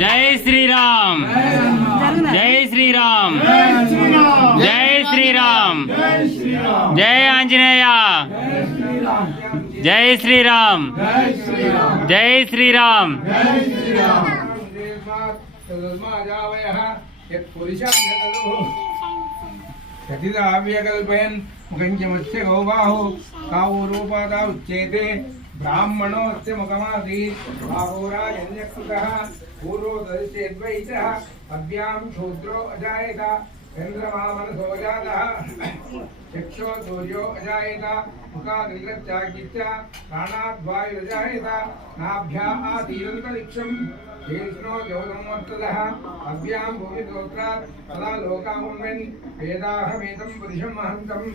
జై శ్రీరామ్ జై శ్రీరామ్ జై శ్రీరామ్ జై ఆంజనేయ జై శ్రీరామ్ జై శ్రీరామ్ मुखंचमस्य गौबाहु कावो रूपादा उच्येते ब्राह्मणोऽस्य मुखमासीत् बाहुराजन्यकृतः पूर्वो दर्शेद्वैतः अभ्यां शूद्रो अजायत चन्द्रमा मनसो जातः चक्षो सूर्यो अजायत मुखादिन्द्रश्चाग्निश्च प्राणाद्वायुरजायत नाभ्याः आतीरन्तरिक्षम् शेषनो योगमोत्तदः अभ्यां भूमिगोत्रात् तदा लोकामुन्वन् वेदाहमेतं पुरुषं महन्तम्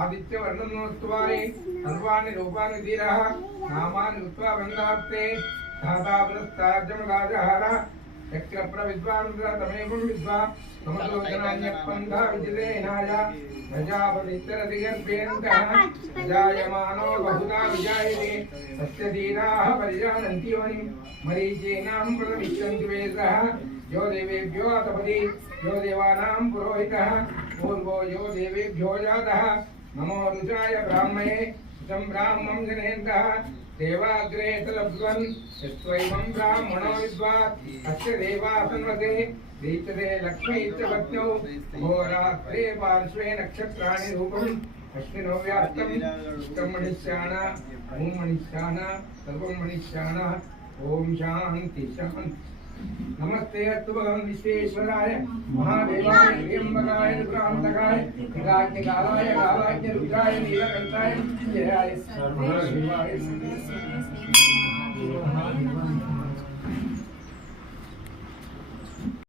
आदित्यवर्णनोत्वारे सर्वाणि रूपाणि धीरः नामानि उक्त्वा वन्दार्थे धाता पुरस्तार्जमराजहार चक्रप्रविद्वान्द्रतमेवं विद्वा समलोचनान्यपन्था विजितेनाय प्रजापतित्तरतिगर्भेऽन्तः जायमानो बहुधा विजायते तस्य धीराः परिजानन्ति योनिं मरीचीनां प्रविशन्ति वेदः यो देवेभ्यो तपति यो देवानां पुरोहितः पूर्वो यो देवेभ्यो जातः नमो रुचाय ब्राह्मणे तं ब्राह्मं जनेन्दः देवाग्रे तलब्ध्वन् यस्त्वैवं ब्राह्मणो विद्वात् अस्य देवासन्वते दीयते लक्ष्मी च पत्न्यौ होरात्रे पार्श्वे नक्षत्राणि रूपम् अश्विनो व्याप्तं उत्तम मणिष्याणा ॐ मणिष्याणा सर्वं मणिष्याणा ॐ शान्ति शान्ति नमस्ते अस्तु भगवान् विश्वेश्वराय महादेवाय त्र्यंबकाय रुद्रान्तकाय हिरण्यकालाय कालाय रुद्राय नीलकण्ठाय जयाय सर्वदेवाय